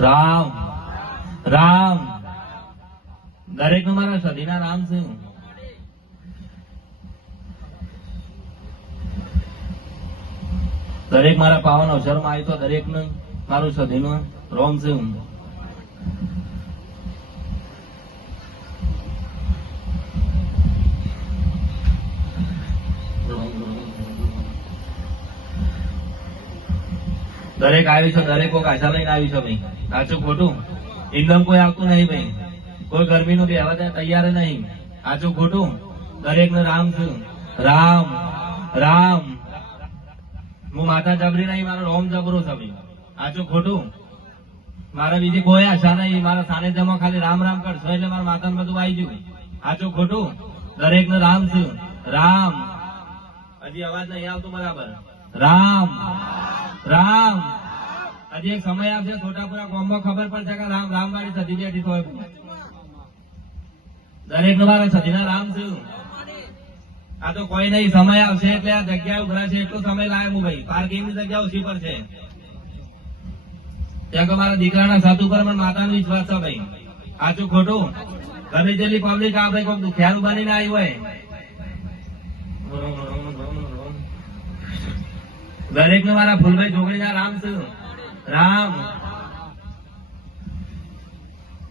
રામ રામ. દરેક મારા સદીના રામ છે દરેક મારા પાવન અવસરમાં આવી તો દરેક ને મારું સદીનું રોમ છે દરેક આવી છો, દરેક કોઈ કાચા લઈને આવી છો ભાઈ. સાચું ખોટું? એકદમ કોઈ આવતું નહીં ભાઈ. કોઈ ગરમીનું બેહવા દે તૈયાર નહીં. સાચું ખોટું? દરેક ને રામ છું. રામ રામ. હું માતા જબરી નહીં, મારો રોમ જબરો છે ભાઈ. સાચું ખોટું? મારે બીજી કોઈ આશા નહીં. મારા સાનિધ્યમાં ખાલી રામ રામ કરશો એટલે મારા માતા બધું આવી ગયું. સાચું ખોટું? દરેક ને રામ છે. રામ. હજી અવાજ નહીં આવતો બરાબર. રામ. રામ. હજી સમય આવશે છોટાપુરા ગામમાં ખબર પડશે કે રામ, રામવાળી સતી બેઠી તો દરેક ને મારા રામ છું. આ તો કોઈ નહીં, સમય આવશે એટલે આ જગ્યા ઉભરાશે એટલો સમય લાગે હું ભાઈ. પાર્કિંગની જગ્યા ઓછી છે. ત્યાં કે મારા દીકરાના સાથ ઉપર મને માતાનો વિશ્વાસ છે ભાઈ. સાચું ખોટું? ગમે જેટલી પબ્લિક ભાઈ કોઈ દુખિયારું બનીને આવી હોય. દરેક ને મારા ફૂલભાઈ જોગણીના રામ છે. રામ.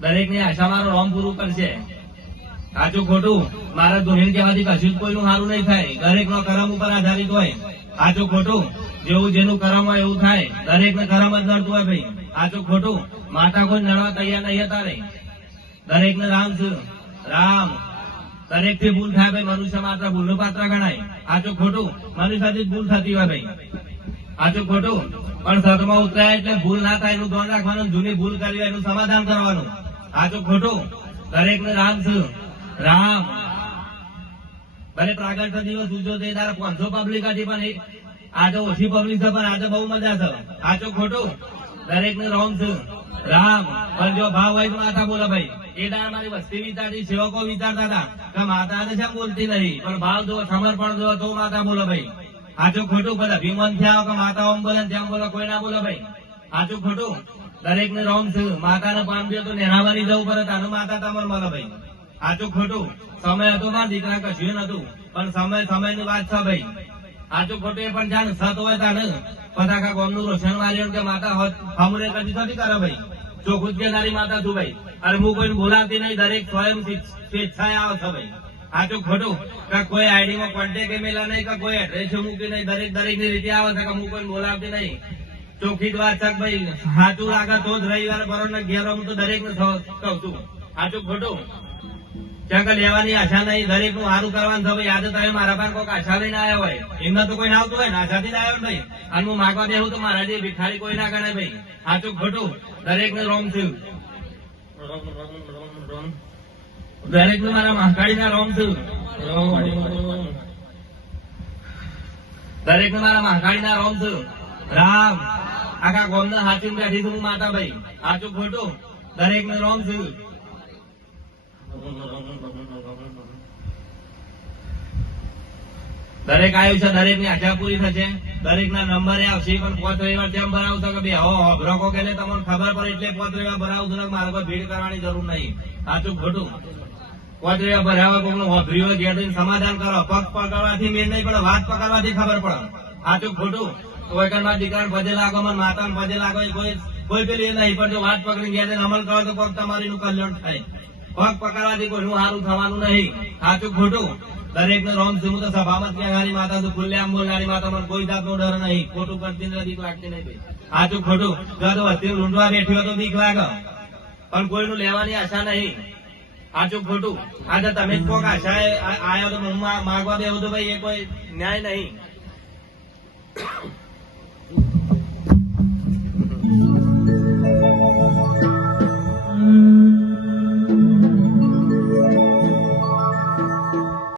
દરેકની આશા મારો રોમ પૂરું કરશે. સાચું ખોટું? મારા ધોરણ કહેવાથી કશું જ કોઈનું સારું નહીં થાય. દરેક નો કરમ ઉપર આધારિત હોય. સાચું ખોટું? જેવું જેનું કરમ હોય એવું થાય. દરેક ને કરમ જ નડતું હોય ભાઈ. સાચું ખોટું? માતા કોઈ નડવા તૈયાર નહીં હતા રે દરેક ને રામ છે. રામ. દરેકથી ભૂલ થાય ભાઈ. મનુષ્ય માત્ર ભૂલનું પાત્ર ગણાય. સાચું ખોટું? મનુષ્યથી જ ભૂલ થતી હોય ભાઈ. સાચું ખોટું પણ સતમાં ઉતરાય એટલે ભૂલ ના થાય એનું ધ્યાન રાખવાનું જૂની ભૂલ કરી એનું સમાધાન કરવાનું. સાચું ખોટું દરેક ને રામ છું રામ. ભલે પ્રાગટ દિવસ ઉજો તે તારે પાંચસો પબ્લિક હતી પણ આજે ઓછી પબ્લિક છે પણ આજે બહુ મજા છે. સાચું ખોટું દરેક ને રોમ છે રામ. પણ જો ભાવ હોય તો માતા બોલો ભાઈ. એ દાળ મારી વસ્તી વિચારતી, સેવકો વિચારતા હતા કે માતા શેમ બોલતી નહીં? પણ ભાવ જો સમર્પણ જો તો માતા બોલો ભાઈ. સાચું ખોટું બધા અભિમાન થયા કે માતા ઓમ બોલે ને તેમ બોલે, કોઈ ના બોલો ભાઈ. સાચું ખોટું. દરેક ને રોમ છે. માતા ને પામ ગયો તો નેરાવાની જવું પડે તાનું માતા તમાર મળે ભાઈ. સાચું ખોટું. સમય હતો મારા, દીકરા કશું નતું પણ સમય સમયની વાત છે ભાઈ. સાચું ખોટું એ પણ જાણ, સત હોય તાને પતાકા ગોમનું રોશન માર્યું કે માતા હોત, હમરે કદી નથી કરે ભાઈ. જો ખુદ કે તારી માતા છું ભાઈ. અરે હું કોઈ બોલાતી નહીં, દરેક સ્વયં સ્વેચ્છાએ આવે છે ભાઈ. સાચું ખોટું. કે કોઈ આઈડી માં કોન્ટેક્ટ મેલા નહીં, કે કોઈ એડ્રેસ મૂકી નહીં, દરેક દરેકની રીતે આવે છે કે હું કોઈ બોલાવતી નહીં. ચોખ્ખી વાત છે ભાઈ, સાચું લાગે તો જ રવિવારે બરોબર ને ઘેર તો દરેક ને કહું છું. સાચું ખોટું. ત્યાં કે લેવાની આશા નહીં દરેકનું સારું કરવાનું છે, ભાઈ, આજે તમે મારા પાસે કોઈક આશા લઈને આવ્યા હોય. એમને તો કોઈ ના આવતું હોય ને, આશાથી ના આવ્યો ભાઈ. અને હું માગવા બેહું તો મારા જે ભિખારી કોઈ ના ગણે ભાઈ. સાચું ખોટું. દરેક ને રોમ થયું દરેકનું મારા મહાકાળી ના રોમ થયું. દરેકનું મારા મહાકાળી ના રોમ થયું. રામ, આખા ગોમ ના હાચું બેઠી છું માતા સાચું ખોટું? દરેક ને રોમ થયું. દરેક આવ્યું છે દરેકની આશા પૂરી થશે. દરેક ના નંબરે આવશે, પણ પોત રવિવાર જેમ ભરાવું કે બે હો અભરકો કે તમને ખબર પડે એટલે પોત રવિવાર ભરાવું છું મારે ભીડ કરવાની જરૂર નહીં. સાચું ખોટું? રવિવાર ભરાવા કોકનું ઘેર સમાધાન કરો. પગ પકડવાથી મેળ નહીં પડે વાત પકડવાથી ખબર પડે. સાચું ખોટું? કણ દીકરાને પદે લાગો મને માતાને પદે લાગો કોઈ કોઈ પેલી એ નહીં, પણ જો વાત પકડીને ઘેર જઈને અમલ કરો તો પગ તમારી નું કલ્યાણ થાય. પગ પકડવાથી કોઈનું સારું થવાનું નહીં. સાચું ખોટું? દરેક ને રોમ છું તો સભામાં ક્યાં ગાડી માતા છું, ખુલ્લે આમ ગાડી માતા, મને કોઈ જાતનો ડર નહીં. ખોટું કરતી નથી લાગતી નહીં સાચું ખોટું? જો તો વસ્તી લૂંટવા બેઠી તો બીક લાગે. પણ કોઈનું લેવાની આશા નહીં. સાચું ખોટું. આજે તમે જ કોક આશા આયો તો માગવા દેવું તો ભાઈ એ કોઈ ન્યાય નહીં.